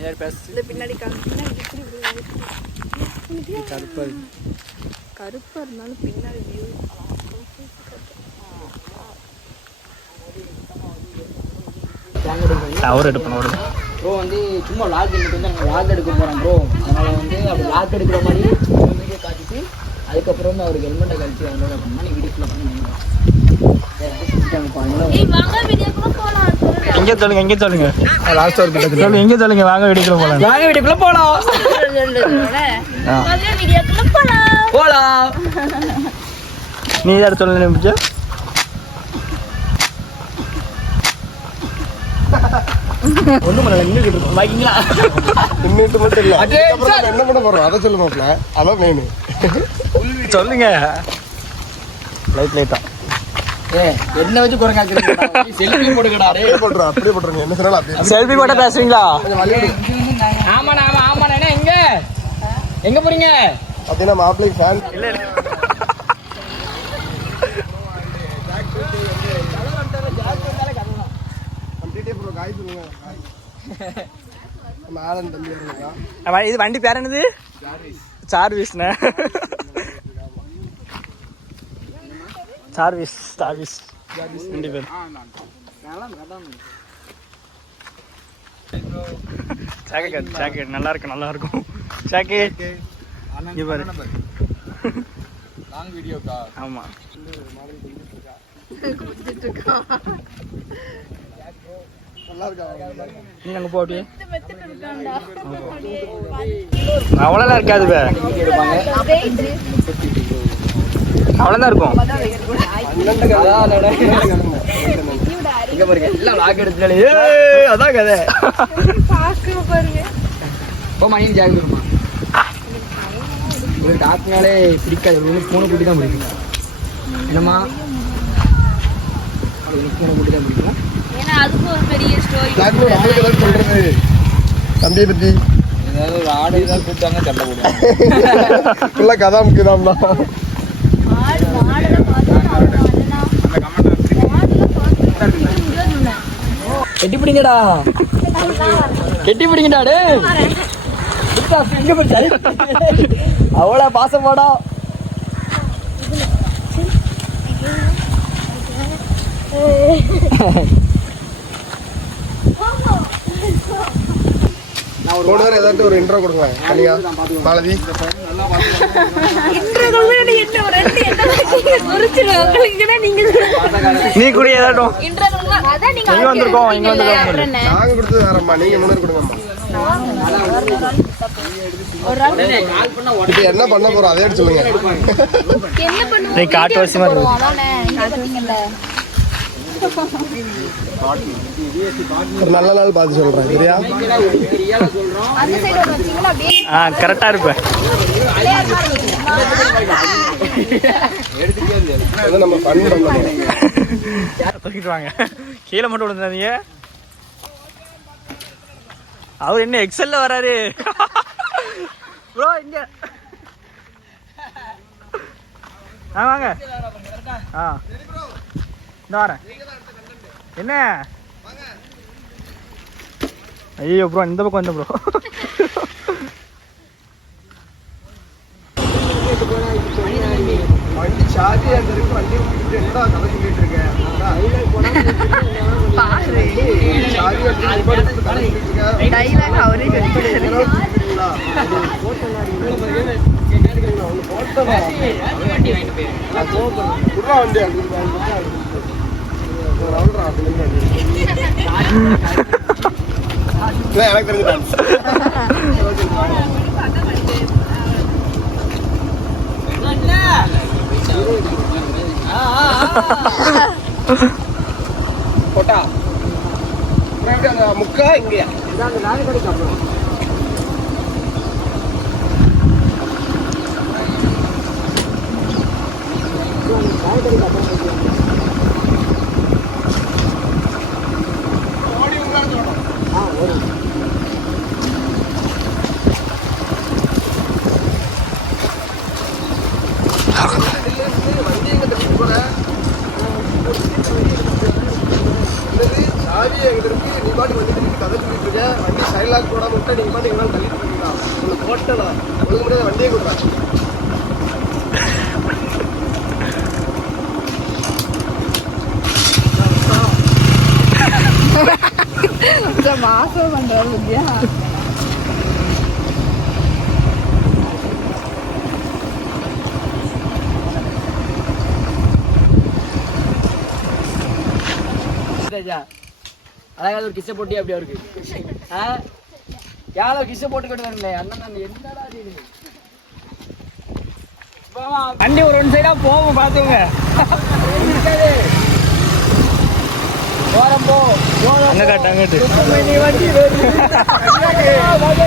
பின்னாடி காமி பின்னாடி இப்படி இப்படி இப்படி. கருப்பா கருப்பா இருந்தாலும் பின்னாடி வியூ டவர் எடுப்பேன் ஒரு ப்ரோ வந்து சும்மா லாக் வந்து நாங்கள் லாக் எடுக்க போகிறோம் ப்ரோ அதனால் வந்து அப்படி லாக் எடுக்கிற மாதிரி வீடியோ காட்டிட்டு அதுக்கப்புறம் வந்து அவருக்கு ஹெல்மெட்டை கழிச்சு அதோட நீ வீடியோக்குள்ள பண்ணி எங்கே சொல்லுங்க எங்கே சொல்லுங்க லாஸ்ட் ஒரு கிட்ட சொல்லுங்க எங்கே சொல்லுங்க வாங்க வெடிக்கிற போலாம். வாங்க வீட்டுக்குள்ள போகலாம் போகலாம் நீ யார் சொல்ல நிமிச்சு ஒன்றும் பண்ணல நின்றுக்கிட்டு இருக்கோம் நின்றுட்டு மட்டும் இல்ல. என்ன பண்ண போறோம்? அதை சொல்லு மாப்ள அதான் மெயின் சொல்லுங்க. லைட் லைட்டா என்ன வச்சு குரங்கா செல்ஃபி போடுக்கடா டே அப்படியே போட்டுறோம் அப்படியே போட்டுருங்க என்ன சொன்னாலும் அப்படியே செல்ஃபி வழி விடு. ஆமாண்ணா ஆமா ஆமாண்ணா. என்ன எங்க? எங்க போறீங்க? பார்த்தீங்கன்னா மாப்பிள்ளைக்கு ஃபேன் இல்ல இல்ல கம்ப்ளீட்டே ப்ரோ காய் சொல்லுங்க. நம்ம ஆலன் தம்பி இருக்காங்க அவ- இது வண்டி பேர் என்னது? சார்விஸ்ண்ணே சார்விஸ் சார்விஸ் வண்டி பேர். ஜாக்கெட் ஜாக்கெட் நல்லா இருக்கு நல்லா இருக்கும் ஜாக்கெட் இங்க பாரு. லாங் வீடியோக்கா ஆமா. நீ அங்க போ அப்படியே. அவ்வளோலாம் இருக்காது பே. அவ்வளோதான் இருக்கும். இங்க பாருங்க எல்லாம் லாக் எடுத்துட்டாலே அதான் கதை இப்போ மணியும் ஜாக் வருமா ஒரு டாக்னாலே பிடிக்காது ஒரு பூனை குட்டி தான் பிடிக்கும் என்னம்மா அவளுக்கு பூனை குட்டி தான் பிடிக்கும் தம்பியை பத்தி ஏதாவது ஒரு ஆடு ஏதாவது கூப்பிட்டாங்க சண்டை போடுவாங்க. கதாம் கிதாம் தான் கெட்டி பிடிங்கடா கெட்டி பிடிங்கடா டே அவ்வளோ போய் சரி வாரம் ஏதாச்சும் ஒரு இன்ட்ரோ கொடுங்க கனியா பாலதி என்ன ஒரு ரெண்டு என்ன குறிச்சிடும் உங்களுக்கு நீங்க நீ கூட ஏதாட்டும். நீங்க இங்க வந்திருக்கோம் இங்க வந்திருக்கோம். நாங்கள் கொடுத்தது வேறம்மா நீங்கள் முன்னாடி கொடுங்கம்மா. என்ன பண்ண போறோம் அதே எடுத்து சொல்லுங்க. என்ன பண்ணுவோம்? நீ காட்டு வசி மாதிரி இருக்கு. அதானே நீங்க சொன்னீங்கல்ல ஒரு நல்ல நாள் பார்த்து சொல்றேன் சரியா? ஆ கரெக்டாக இருப்பேன் தூக்கிட்டு வாங்க கீழே மட்டும் விழுந்தாதீங்க அவர் என்ன எக்ஸல்ல வராரு. ப்ரோ இங்க. ஆ வாங்க. ஆ. இந்த வரேன். என்ன? ஐயோ ப்ரோ இந்த பக்கம் வந்து ப்ரோ. வண்டி சார்ஜ் அந்த இருக்கு வண்டி விட்டுட்டு என்னடா கதை சொல்லிட்டு இருக்கேன் சொல்லிட்டு டைலாக் அவரே சொல்லிட்டாரு குடுறா வண்டி அப்படி ஒரு ரவுண்டரா அப்படி நின்னு வண்டி. இதான் எனக்கு தெரிஞ்ச டான்ஸ் போட்டா அப்புறம் எப்படி அந்த முக்கா இங்கேயா? இதான் அந்த நாலு கடைக்கு அப்புறம் வண்டி எங்க தட்டி போற சாவி எங்க இருக்கு நீ பாட்டு வண்டி திருப்பி கதை சொல்லிட்டு இருக்க வண்டி சைலாக் போடாம விட்டா ரோட்டை நீங்க பாட்டு எங்களால் தள்ளிட்டு போயிட்டீங்களா உங்களுக்கு போட்டதா உங்களுக்கு முடியாத வண்டியே கொடுத்தா மாசம் பண்றாரு இல்லையா அழகாத ஒரு கிஸ்ஸை போட்டி அப்படி அவருக்கு? ஆ? யாரோ கிஸ்ஸை போட்டு வரல அண்ணன் என்னடா வண்டி ஒரு ஒன் சைடா போவோம் பாத்துங்க இருக்காது. போறோம் போ. போறோம் அங்க காட்டு.